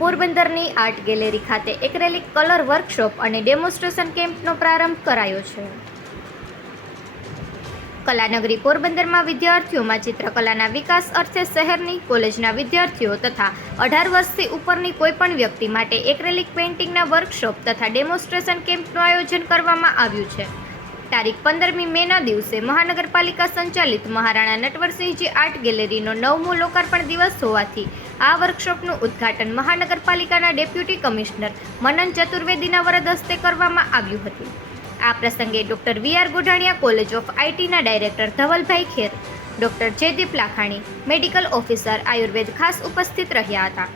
પોરબંદરની art gallery ખાતે acrylic colour workshop અને ડેમોન્સ્ટ્રેશન કેમ્પનો પ્રારંભ કરાયો છે. કલાનગરી પોરબંદરમાં વિદ્યાર્થીઓમાં ચિત્રકલાના વિકાસ અર્થે શહેરની, કોલેજના વિદ્યાર્થીઓ તથા અઢાર વર્ષથી ઉપરની કોઈપણ વ્યક્તિ માટે એક્રેલિક પેઇન્ટિંગના વર્કશોપ તથા ડેમોન્સ્ટ્રેશન કેમ્પનું આયોજન કરવામાં આવ્યું છે. તારીખ પંદરમી મેના દિવસે મહાનગરપાલિકા સંચાલિત મહારાણા નટવરસિંહજી આર્ટ ગેલેરીનો નવમો લોકાર્પણ દિવસ હોવાથી આ વર્કશોપનું ઉદ્ઘાટન મહાનગરપાલિકાના ડેપ્યુટી કમિશનર મનન ચતુર્વેદીના વરદ હસ્તે કરવામાં આવ્યું હતું. આ પ્રસંગે doctor V R Godhaniya, college of આઈટીના director Dhavalbhai Kher, doctor Jaydeep Lakhani, medical officer Ayurveda ખાસ ઉપસ્થિત રહ્યા હતા.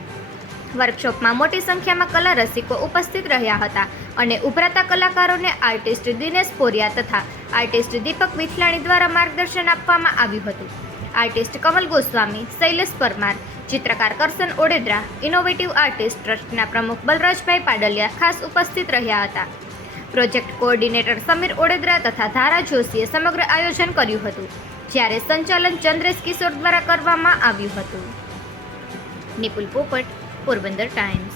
વર્કશોપમાં મોટી સંખ્યામાં કલા રસિકો ઉપસ્થિત રહ્યા હતા અને ઉભરાતા કલાકારોને આર્ટિસ્ટ દિનેશ પોરિયા તથા આર્ટિસ્ટ દીપક વિથલાણી દ્વારા માર્ગદર્શન આપવામાં આવ્યું હતું. આર્ટિસ્ટ કમલ ગોસ્વામી, શૈલેષ પરમાર, ચિત્રકાર કરસન ઓડેદરા ઇનોવેટિવ આર્ટિસ્ટ ટ્રસ્ટના પ્રમુખ બલરાજભાઈ પાડલિયા ખાસ ઉપસ્થિત રહ્યા હતા. પ્રોજેક્ટ કોઓર્ડિનેટર સમીર ઓડેદરા તથા ધારા જોશીએ સમગ્ર આયોજન કર્યું હતું, જ્યારે સંચાલન ચંદ્રેશ કિશોર દ્વારા કરવામાં આવ્યું હતું. નિપુલ પોપટ પોરબંદર ટાઈમ્સ